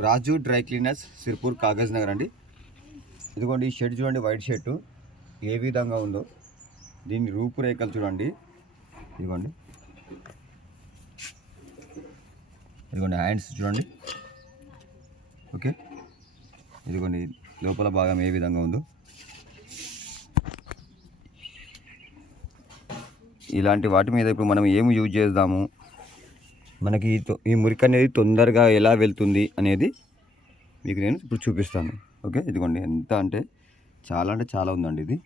రాజు dry cleaners Sirpur Kagaz Nagar అండి. ఇదిగోండి ఈ షర్ట్ చూడండి వైట్ షర్ట్. ఏ విధంగా ఉందో దీని రూపురేఖలు చూడండి. ఇదిగోండి. ఇదిగోండి హ్యాండ్స్ చూడండి. ఓకే. ఇదిగోండి లోపల భాగం ఏ విధంగా ఉందో. ఇలాంటి వాటి మీద ఇప్పుడు మనం ఏమి యూజ్ చేద్దాము? మనకి ఈ తొ- ఈ మురికి అనేది తొందరగా ఎలా వెళ్తుంది అనేది మీకు నేను ఇప్పుడు చూపిస్తాను. ఓకే? ఇదిగోండి. ఎంత అంటే చాలా అంటే చాలా ఉందండి ఇది.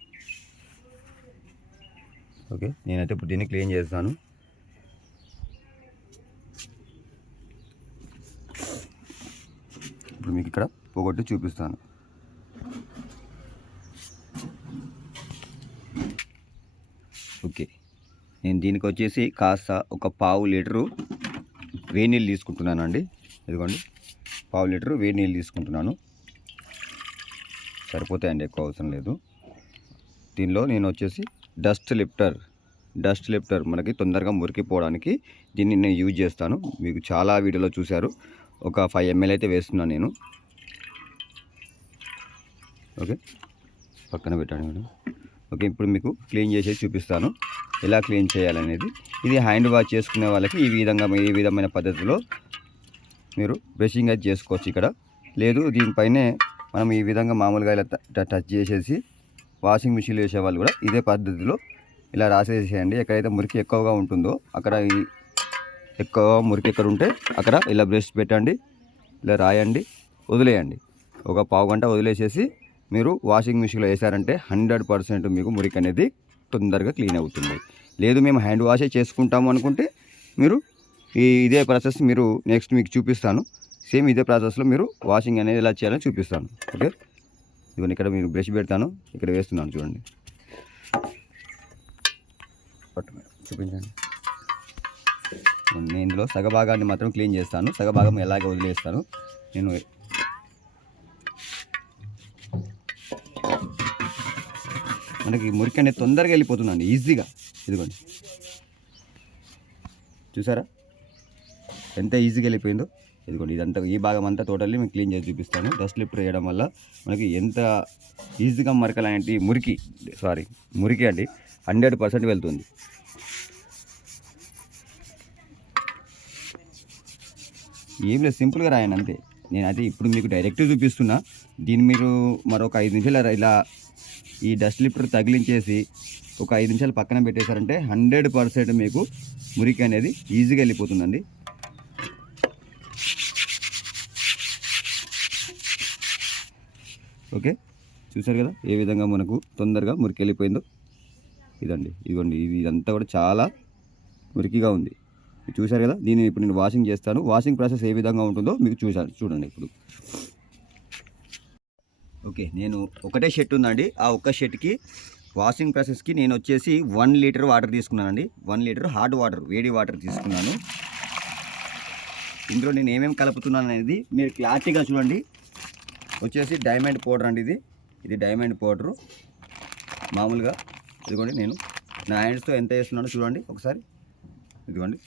ఓకే? నేనైతే ఇప్పుడు దీన్ని క్లీన్ చేస్తాను. ఇప్పుడు మీకు ఇక్కడ పోగొట్టి చూపిస్తాను. ఓకే. నేను దీనికి వచ్చేసి కాస్త ఒక పావు లీటరు వేడి నీళ్ళు తీసుకుంటున్నానండి. ఇదిగోండి. పావు లీటరు వేడి నీళ్ళు తీసుకుంటున్నాను. సరిపోతాయండి ఎక్కువ అవసరం లేదు. దీనిలో నేను వచ్చేసి డస్ట్ లిఫ్టర్ డస్ట్ లిఫ్టర్ మనకి తొందరగా మురికిపోవడానికి దీన్ని నేను యూజ్ చేస్తాను. మీకు చాలా వీడియోలో చూశారు. ఒక ఫైవ్ ఎంఎల్ అయితే వేస్తున్నాను నేను. ఓకే. పక్కన పెట్టండి మేడం. ఓకే ఇప్పుడు మీకు క్లీన్ చేసేసి చూపిస్తాను. ఎలా క్లీన్ చేయాలనేది. ఇది హ్యాండ్ వాష్ చేసుకునే వాళ్ళకి ఈ విధంగా ఈ విధమైన పద్ధతిలో మీరు బ్రషింగ్ అది చేసుకోవచ్చు ఇక్కడ. లేదు దీనిపైనే మనం ఈ విధంగా మామూలుగా ఇలా టచ్ చేసేసి వాషింగ్ మిషన్లో వేసే వాళ్ళు కూడా ఇదే పద్ధతిలో ఇలా రాసేసేయండి. ఎక్కడైతే మురికి ఎక్కువగా ఉంటుందో అక్కడ ఈ ఎక్కువ మురికి ఎక్కడ ఉంటే అక్కడ ఇలా బ్రష్ పెట్టండి ఇలా రాయండి వదిలేయండి. ఒక పావు గంట వదిలేసేసి మీరు వాషింగ్ మిషన్లో వేసారంటే హండ్రెడ్ పర్సెంట్ మీకు మురికి అనేది తొందరగా క్లీన్ అవుతుంది. లేదు మేము హ్యాండ్ వాషే చేసుకుంటాము అనుకుంటే మీరు ఈ ఇదే ప్రాసెస్ మీరు నెక్స్ట్ మీకు చూపిస్తాను. సేమ్ ఇదే ప్రాసెస్లో మీరు వాషింగ్ అనేది ఎలా చేయాలని చూపిస్తాను. ఓకే? ఇవన్నీ ఇక్కడ మీరు బ్రష్ పెడతాను. ఇక్కడ వేస్తున్నాను చూడండి. చూపించండి. నేను ఇందులో సగభాగాన్ని మాత్రం క్లీన్ చేస్తాను. సగభాగం ఎలాగ వదిలేస్తాను? నేను మనకి మురికి అనేది తొందరగా వెళ్ళిపోతుందండి ఈజీగా. ఇదిగోండి. చూసారా? ఎంత ఈజీగా వెళ్ళిపోయిందో. ఇదిగోండి ఇదంతా ఈ భాగం అంతా టోటల్లీ మేము క్లీన్ చేసి చూపిస్తాను. డస్ట్ లిఫ్ట్ వేయడం వల్ల మనకి ఎంత ఈజీగా మరకలు అనేటి మురికి సారీ మురికి అండి హండ్రెడ్ పర్సెంట్ వెళ్తుంది. ఏం లేదు సింపుల్గా రాయండి అంతే. నేను అది ఇప్పుడు మీకు డైరెక్ట్ చూపిస్తున్నా. దీన్ని మీరు మరొక ఐదు నిమిషాలు ఇలా ఈ డస్ట్ లిఫ్టర్ తగిలించేసి ఒక ఐదు నిమిషాలు పక్కన పెట్టేశారంటే హండ్రెడ్ పర్సెంట్ మీకు మురికి అనేది ఈజీగా వెళ్ళిపోతుందండి. ఓకే చూసారు కదా? ఏ విధంగా మనకు తొందరగా మురికి వెళ్ళిపోయిందో? ఇదండి ఇదిగోండి ఇది ఇదంతా కూడా చాలా మురికిగా ఉంది. చూసారు చూశారు కదా? దీన్ని ఇప్పుడు నేను వాషింగ్ చేస్తాను. వాషింగ్ ప్రాసెస్ ఏ విధంగా ఉంటుందో మీకు చూసాను చూడండి ఇప్పుడు. ఓకే నేను ఒకటే షర్ట్ ఉందండి. ఆ ఒక్క షర్ట్కి వాషింగ్ ప్రాసెస్కి నేను వచ్చేసి వన్ లీటర్ వాటర్ తీసుకున్నానండి. వన్ లీటర్ హాట్ వాటర్ వేడి వాటర్ తీసుకున్నాను. ఇందులో నేను ఏమేమి కలుపుతున్నాను అనేది మీరు క్లారిటీగా చూడండి. వచ్చేసి డైమండ్ పౌడర్ అండి ఇది. ఇది డైమండ్ పౌడరు. మామూలుగా ఇదిగోండి నేను నా హ్యాండ్స్తో ఎంత వేస్తున్నానో చూడండి. ఒకసారి ఇదిగోండి.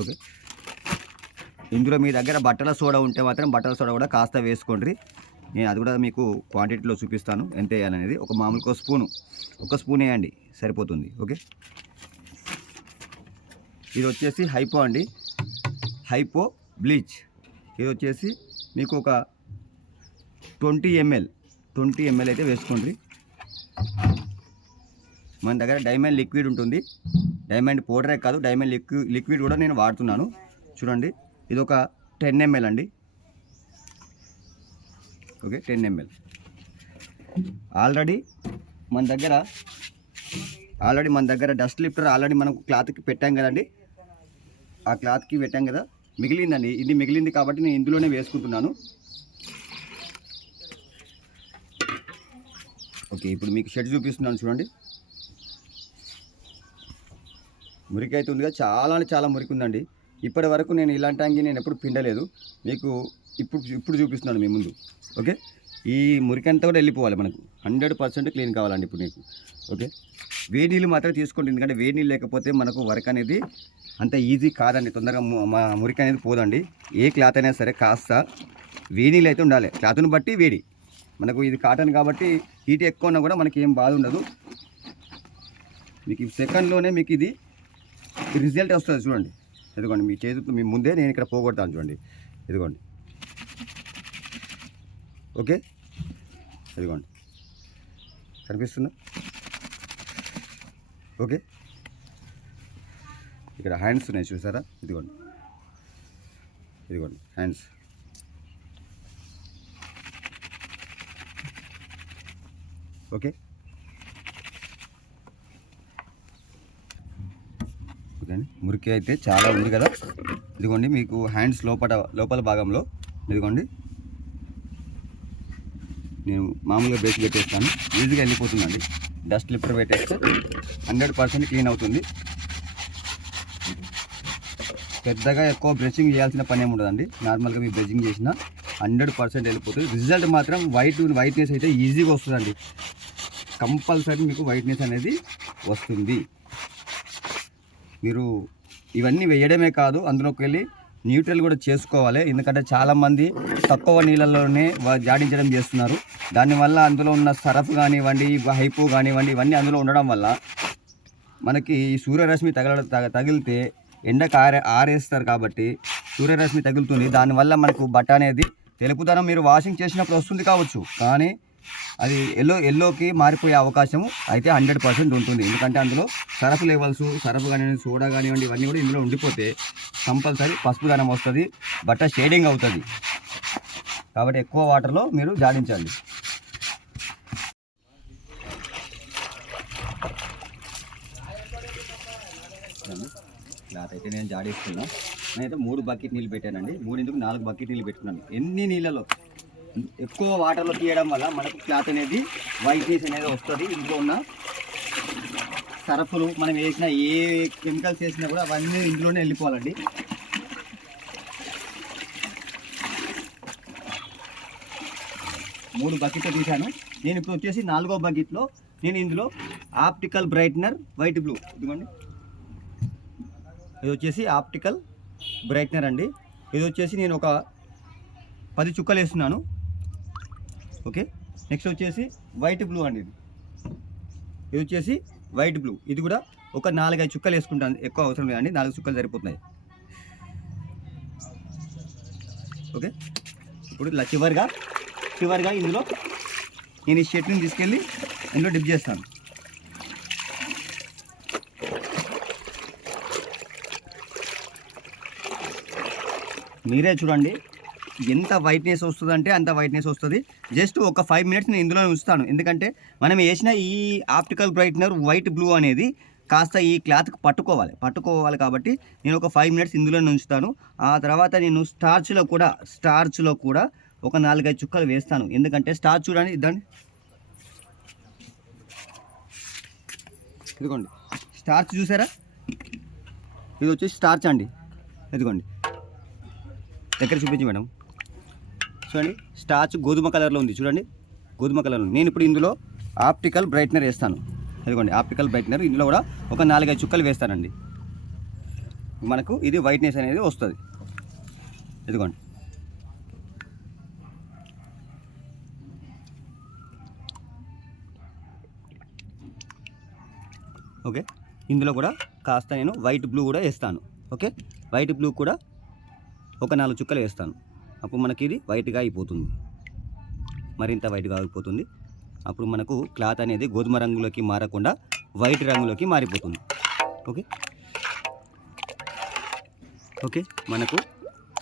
ఓకే. ఇందులో మీ దగ్గర బట్టల సోడా ఉంటే మాత్రం బట్టల సోడా కూడా కాస్త వేసుకోండి. నేను అది కూడా మీకు క్వాంటిటీలో చూపిస్తాను. ఎంత వేయాలనేది. ఒక మామూలుగా స్పూను. ఒక స్పూన్ వేయండి. సరిపోతుంది. ఓకే? ఇది వచ్చేసి హైపో అండి. Hypo bleach. ఇది వచ్చేసి మీకు ఒక ట్వంటీ ఎంఎల్. ట్వంటీ ఎంఎల్ అయితే వేసుకోండి. మన దగ్గర డైమండ్ లిక్విడ్ ఉంటుంది. డైమండ్ పౌడరే కాదు. డైమండ్ లిక్విడ్ లిక్విడ్ కూడా నేను వాడుతున్నాను. చూడండి. ఇది ఒక టెన్ ఎంఎల్ అండి. Okay ten ml. ఆల్రెడీ మన దగ్గర ఆల్రెడీ మన దగ్గర డస్ట్ లిఫ్టర్ ఆల్రెడీ మనం క్లాత్కి పెట్టాం కదండి. ఆ క్లాత్కి పెట్టాం కదా. మిగిలిందండి ఇది మిగిలింది కాబట్టి నేను ఇందులోనే వేసుకుంటున్నాను. ఓకే ఇప్పుడు మీకు షెడ్ చూపిస్తున్నాను చూడండి. మురికి అయితే ఉందిగా చాలా అంటే చాలా మురికి ఉందండి. ఇప్పటి వరకు నేను ఇలాంటి అంగి నేను ఎప్పుడు పిండలేదు. మీకు ఇప్పుడు ఇప్పుడు చూపిస్తున్నాను మీ ముందు. ఓకే? ఈ మురికంతా కూడా వెళ్ళిపోవాలి మనకు. హండ్రెడ్ పర్సెంట్ క్లీన్ కావాలండి ఇప్పుడు నీకు. ఓకే? వేడి నీళ్ళు మాత్రం తీసుకోండి. ఎందుకంటే వేడి నీళ్ళు లేకపోతే మనకు వర్క్ అనేది అంత ఈజీ కాదండి. తొందరగా మా మురికి అనేది పోదండి. ఏ క్లాత్ అయినా సరే కాస్త నీళ్ళు అయితే ఉండాలి. క్లాత్ని బట్టి వేడి. మనకు ఇది కాటన్ కాబట్టి హీట్ ఎక్కువ ఉన్నా కూడా మనకి ఏం బాధ ఉండదు. మీకు సెకండ్లోనే మీకు ఇది రిజల్ట్ వస్తుంది చూడండి. ఇదిగోండి మీ చేతితో మీ ముందే నేను ఇక్కడ పోగొడతాను చూడండి. ఇదిగోండి. ఓకే? ఇదిగోండి. కనిపిస్తుందా? ఓకే? ఇక్కడ హ్యాండ్స్ ఉన్నాయి చూసారా? ఇదిగోండి. ఇదిగోండి హ్యాండ్స్. ఓకే? చూడండి. మురికి అయితే చాలా ఉంది కదా. ఇదిగోండి మీకు హ్యాండ్స్ లోపల లోపల భాగంలో. ఇదిగోండి. నేను మామూలుగా బేస్ పెట్టేస్తాను. ఈజీగా వెళ్ళిపోతుందండి. డస్ట్ లిఫ్టర్ పెట్టేస్తే హండ్రెడ్ పర్సెంట్ క్లీన్ అవుతుంది. పెద్దగా ఎక్కువ బ్రషింగ్ చేయాల్సిన పని ఏమి ఉండదండి. నార్మల్గా మీరు బ్రషింగ్ చేసిన హండ్రెడ్ పర్సెంట్ వెళ్ళిపోతుంది. రిజల్ట్ మాత్రం వైట్ వైట్నెస్ అయితే ఈజీగా వస్తుందండి. కంపల్సరీ మీకు వైట్నెస్ అనేది వస్తుంది. మీరు ఇవన్నీ వేయడమే కాదు అందులోకి వెళ్ళి న్యూట్రల్ కూడా చేసుకోవాలి. ఎందుకంటే చాలామంది తక్కువ నీళ్ళలోనే జాడించడం చేస్తున్నారు. దానివల్ల అందులో ఉన్న సరఫ్ కానివ్వండి హైపు కానివ్వండి ఇవన్నీ అందులో ఉండడం వల్ల మనకి ఈ సూర్యరశ్మి తగల తగ- తగిలితే ఎండకు ఆరే ఆరేస్తారు కాబట్టి సూర్యరశ్మి తగులుతుంది. దానివల్ల మనకు బట్ట అనేది తెలుపుదనం మీరు వాషింగ్ చేసినప్పుడు వస్తుంది కావచ్చు. కానీ అది ఎల్లో ఎల్లోకి మారిపోయే అవకాశం అయితే హండ్రెడ్ పర్సెంట్ ఉంటుంది. ఎందుకంటే అందులో సరఫ్ లెవెల్స్ సరఫ్ కానివ్వండి సోడా కానివ్వండి ఇవన్నీ కూడా ఇందులో ఉండిపోతే కంపల్సరీ పసుపు దానం వస్తుంది బట్ట షేడింగ్ అవుతుంది. కాబట్టి ఎక్కువ వాటర్లో మీరు జాడించండి. క్లాత్ అయితే నేను జాడిస్తున్నా నేనైతే మూడు బకెట్ నీళ్ళు పెట్టానండి. మూడింటికి నాలుగు బకెట్ నీళ్ళు పెట్టుకున్నాను. ఎన్ని నీళ్ళలో? ఎక్కువ వాటర్లో తీయడం వల్ల మనకు క్లాత్ అనేది వైట్నెస్ అనేది వస్తుంది. ఇందులో ఉన్న సరఫులు మనం వేసిన ఏ కెమికల్స్ వేసినా కూడా అవన్నీ ఇందులోనే వెళ్ళిపోవాలండి. మూడు బకెట్లు తీశాను. నేను ఇప్పుడు వచ్చేసి నాలుగో బకెట్లో నేను ఇందులో ఆప్టికల్ బ్రైట్నర్ వైట్ బ్లూ ఇదిగోండి. ఇది వచ్చేసి ఆప్టికల్ బ్రైట్నర్ అండి. ఇది వచ్చేసి నేను ఒక పది చుక్కలు వేస్తున్నాను. ఓకే? నెక్స్ట్ వచ్చేసి వైట్ బ్లూ అండి ఇది. ఇది వచ్చేసి వైట్ బ్లూ ఇది కూడా ఒక నాలుగైదు చుక్కలు వేసుకుంటాను ఎక్కువ అవసరం లేదండి. నాలుగు చుక్కలు సరిపోతున్నాయి. ఓకే? ఇప్పుడు ఇలా చివరిగా చివరిగా ఇందులో నేను ఈ షర్ట్ని తీసుకెళ్ళి ఇందులో డిప్ చేస్తాను. మీరే చూడండి. ఎంత వైట్నెస్ వస్తుందంటే అంత వైట్నెస్ వస్తుంది. జస్ట్ ఒక ఫైవ్ మినిట్స్ నేను ఇందులో ఉంచుతాను. ఎందుకంటే మనం వేసిన ఈ ఆప్టికల్ బ్రైట్నర్ వైట్ బ్లూ అనేది కాస్త ఈ క్లాత్కి పట్టుకోవాలి. పట్టుకోవాలి కాబట్టి నేను ఒక ఫైవ్ మినిట్స్ ఇందులోనే ఉంచుతాను. ఆ తర్వాత నేను స్టార్చ్లో కూడా స్టార్చ్లో కూడా ఒక నాలుగైదు చుక్కలు వేస్తాను. ఎందుకంటే స్టార్చ్ చూడండి ఇద్దండి ఇదిగోండి. స్టార్చ్ చూసారా? ఇది వచ్చేసి స్టార్చ్ అండి. ఇదిగోండి. దగ్గర చూపించి మేడం. చూడండి స్టార్చ్ గోధుమ కలర్లో ఉంది చూడండి. గోధుమ కలర్లో నేను ఇప్పుడు ఇందులో ఆప్టికల్ బ్రైట్నర్ వేస్తాను. అదిగోండి ఆప్టికల్ బ్రైట్నర్ ఇందులో కూడా ఒక నాలుగైదు చుక్కలు వేస్తానండి. మనకు ఇది వైట్నెస్ అనేది వస్తుంది. ఇదిగోండి. ఓకే. ఇందులో కూడా కాస్త నేను వైట్ బ్లూ కూడా వేస్తాను. ఓకే. వైట్ బ్లూ కూడా ఒక నాలుగు చుక్కలు వేస్తాను. అప్పుడు మనకి ఇది వైట్గా అయిపోతుంది. మరింత వైట్గా అయిపోతుంది. అప్పుడు మనకు క్లాత్ అనేది గోధుమ రంగులోకి మారకుండా వైట్ రంగులోకి మారిపోతుంది. ఓకే ఓకే మనకు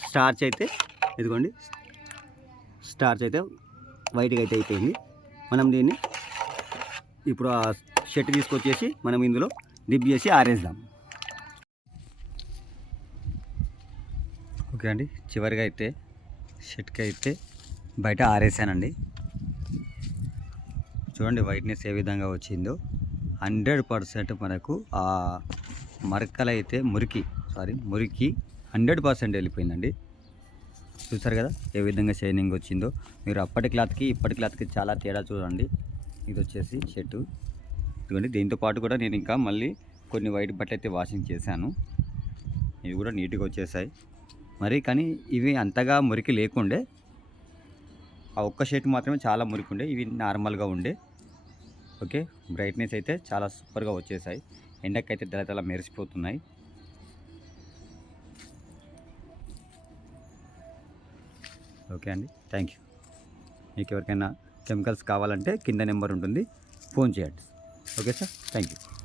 స్టార్చ్ అయితే ఇదిగోండి స్టార్చ్ అయితే వైట్గా అయితే అయిపోయింది. మనం దీన్ని ఇప్పుడు ఆ షర్ట్ తీసుకొచ్చేసి మనం ఇందులో డిప్ చేసి ఆరేద్దాం. ఓకే అండి? చివరిగా అయితే షర్ట్కి అయితే బయట ఆరేసానండి. చూడండి వైట్నెస్ ఏ విధంగా వచ్చిందో. హండ్రెడ్ పర్సెంట్ మనకు ఆ మరకలు అయితే మురికి సారీ మురికి హండ్రెడ్ పర్సెంట్ వెళ్ళిపోయిందండి. చూసారు కదా ఏ విధంగా షైనింగ్ వచ్చిందో. మీరు అప్పటి క్లాత్కి ఇప్పటి క్లాత్కి చాలా తేడా చూడండి. ఇది వచ్చేసి షర్టు ఇదిగోండి దీంతో పాటు కూడా నేను ఇంకా మళ్ళీ కొన్ని వైట్ బట్టలు అయితే వాషింగ్ చేశాను. ఇవి కూడా నీట్గా వచ్చేసాయి. మరి కానీ ఇవి అంతగా మురికి లేకుండే ఆ ఒక్క షర్ట్ మాత్రమే చాలా మురికి ఉండే ఇవి నార్మల్గా ఉండే. ఓకే? బ్రైట్నెస్ అయితే చాలా సూపర్గా వచ్చేసాయి. ఎండకైతే తెల్ల మెరిసిపోతున్నాయి. ఓకే అండి. Thank you. మీకు ఎవరికైనా కెమికల్స్ కావాలంటే కింద నెంబర్ ఉంటుంది. ఫోన్ చేయండి. Okay sir? Thank you.